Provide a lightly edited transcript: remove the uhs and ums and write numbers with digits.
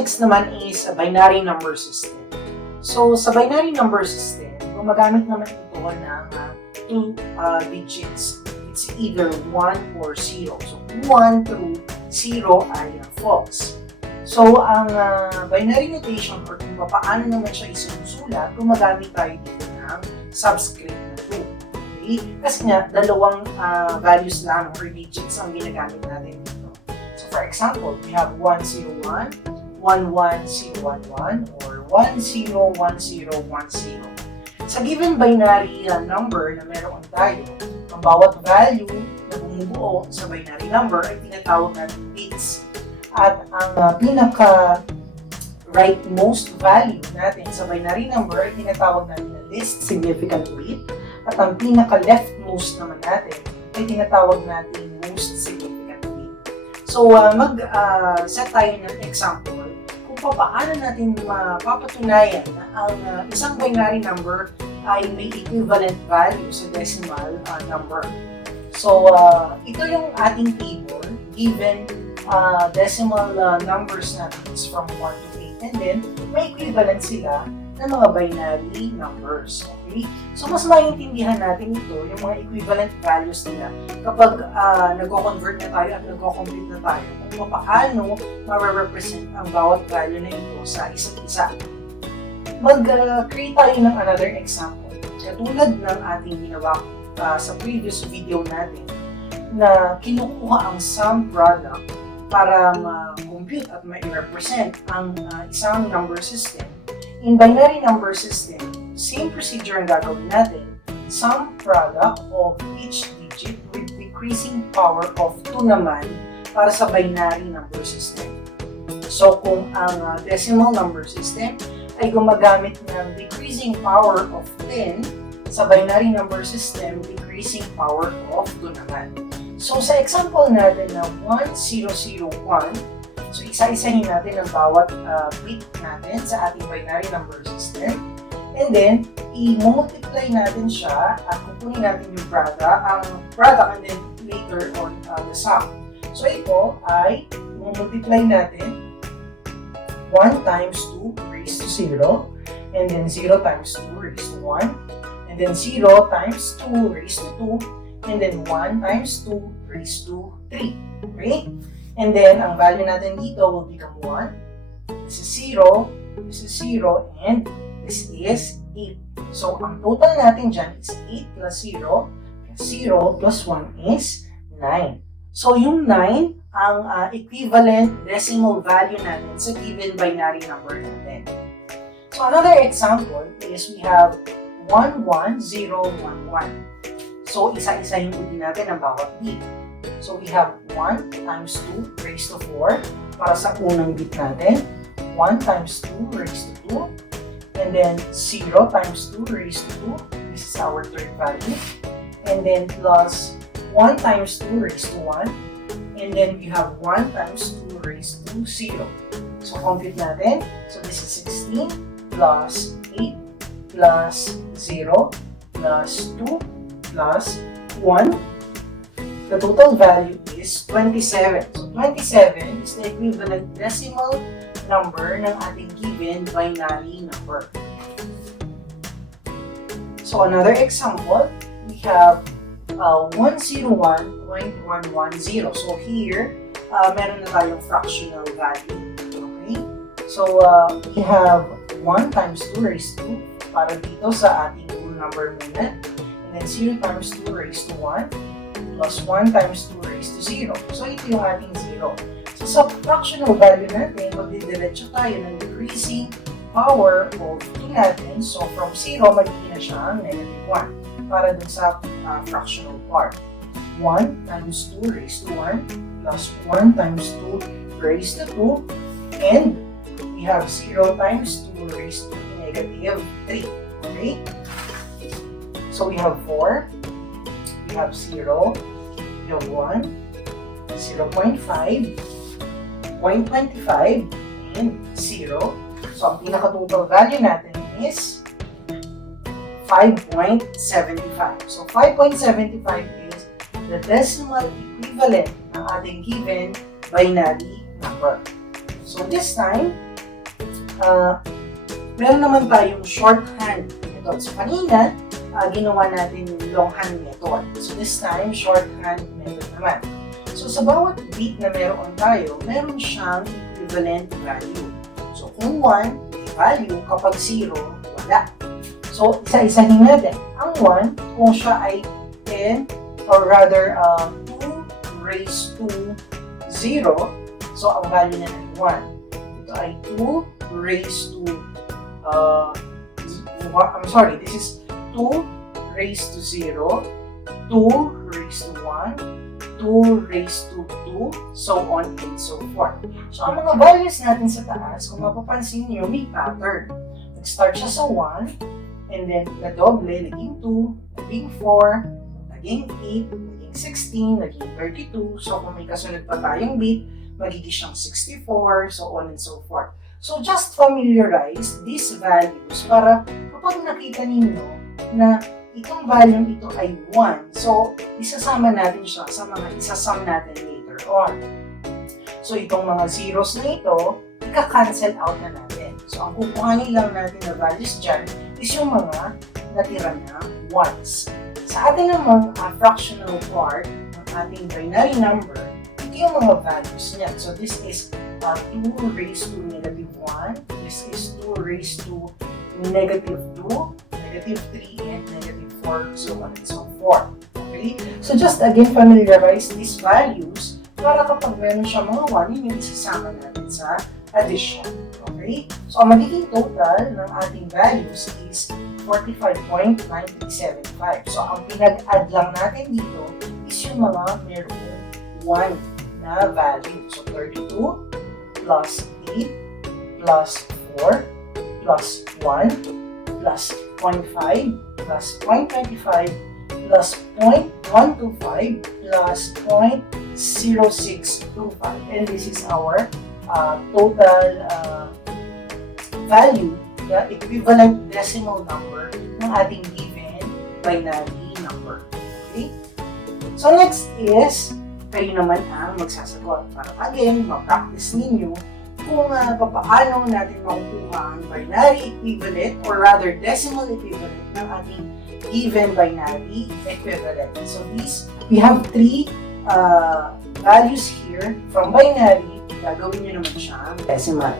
next naman is a binary number system. So, sa binary number system, gumagamit naman ito ng two digits. It's either 1 or 0. So, 1 through 0 ay false. So, ang binary notation or kung paano naman siya isinusulat, gumagamit tayo dito ng subscript na 2. Okay? Kasi nga, dalawang values lang or digits ang ginagamit natin dito. So, for example, we have 101, 11011, or 101010. Sa given binary number na meron tayo, ang bawat value na bumubuo sa binary number ay tinatawag natin bits. At ang pinaka-rightmost value natin sa binary number ay tinatawag natin na least significant bit. At ang pinaka-leftmost naman natin ay tinatawag natin most significant bit. So, mag-set tayo ng example kung paano natin mapapatunayan na ang isang binary number ay may equivalent value sa decimal number. So, ito yung ating table given decimal numbers natin is from 1 to 8 and then may equivalent sila ng mga binary numbers. Okay? So, mas maintindihan natin ito, yung mga equivalent values nila kapag nag-convert na tayo at nag-compute na tayo kung paano ma-represent ang bawat value na ito sa isa't isa. Mag-create tayo ng another example. Katulad ng ating ginawa sa previous video natin na kinukuha ang sum product para ma-compute at ma-represent ang isang number system. In binary number system, same procedure ang gagawin natin. Sum product of each digit with decreasing power of 2 naman para sa binary number system. So kung ang decimal number system ay gumagamit ng decreasing power of 10, sa binary number system, decreasing power of 2 naman. So sa example natin na 1001, so isa-isahin natin ang bawat bit natin sa ating binary number system. And then, i-multiply natin siya at kukunin natin yung product and then later on the sum. So ito ay i-multiply natin 1 times 2 raised to 0, and then 0 times 2 raised to 1, and then 0 times 2 raised to 2, and then 1 times 2 raised to 3. Okay? And then, ang value natin dito will become 1. This is 0, this is 0, and this is 8. So, ang total natin dyan is 8 plus 0, 0 plus 1 is 9. So, yung 9, ang equivalent decimal value natin sa given binary number natin. So, another example is we have 11011. So, isa-isahin din natin ang bawat bit. So, we have 1 times 2 raised to 4 para sa unang bit natin. 1 times 2 raised to 2. And then, 0 times 2 raised to 2. This is our third value. And then, plus 1 times 2 raised to 1. And then, we have 1 times 2 raised to 0. So, compute natin. So, this is 16 plus 8 plus 0 plus 2 plus 1. The total value is 27. So, 27 is the equivalent decimal number ng ating given binary number. So, another example, we have 101.110. So, here, meron na tayong fractional value. Okay? So, we have 1 times 2 raised to 2 para dito sa ating whole number muna. And then 0 times 2 raised to 1 plus 1 times 2 raised to 0. So, ito yung ating 0. So, sa fractional value natin, magdidiretso tayo ng decreasing power of 2 natin. So, from 0, magiging na siya ang negative 1 para dun sa fractional part. 1 times 2 raised to 1 plus 1 times 2 raised to 2, and we have 0 times 2 raised to negative 3. Okay? So, we have 4, we have 0, we have 1, 0.5, 0.25, and 0. So, ang pinaka-total value natin is 5.75. So, 5.75 is the decimal equivalent ng ating given binary number. So, this time, meron naman tayong shorthand method. So kanina, ginawa natin yung longhand method. So this time, shorthand method naman. So sa bawat bit na meron tayo, meron siyang equivalent value. So kung 1, may value. Kapag 0, wala. So isa-isahin natin. Ang 1, kung siya ay 10, or rather 2 raised to 0, so ang value niya ay 1. Ito ay 2 raised to this is 2 raised to 0, 2 raised to 1, 2 raised to 2, so on and so forth. So, ang mga values natin sa taas, kung mapapansin niyo, may pattern. Nag-start siya sa 1, and then nadoble, naging 2, naging 4, naging 8, naging 16, naging 32. So, kung may kasunod pa tayong bit, magiging siyang 64, so on and so forth. So, just familiarize these values para kapag nakita ninyo na itong value ito ay 1, so isasama natin siya sa mga isasam natin later on. So, itong mga zeros na ito, ika-cancel out na natin. So, ang kukuhanin lang natin na values dyan is yung mga natira na 1s. Sa ating namang fractional part ng ating binary number, ito yung mga values niya. So, this is 2 raised to negative 1. This is 2 raised to negative 2, negative 3, and negative 4, so on and so forth. Okay? So, just again, familiarize these values para kapag meron siya mga 1, yun yung isasama natin sa addition. Okay? So, ang magiging total ng ating values is 45.9375. So, ang pinag-add lang natin dito is yung mga merong 1 na value. So, 32 plus 8 plus 4 plus 1 plus 0.5 plus 0.25 plus 0.125 plus 0.0625. And this is our total value, the equivalent decimal number ng ating given binary number. Okay? So next is, kayo naman ang magsasagot. Para again, ma-practice ninyo kung paano natin makukuha ang binary equivalent or rather decimal equivalent ng ating given binary equivalent. So these, we have 3 values here from binary. Gagawin nyo naman siyang decimal.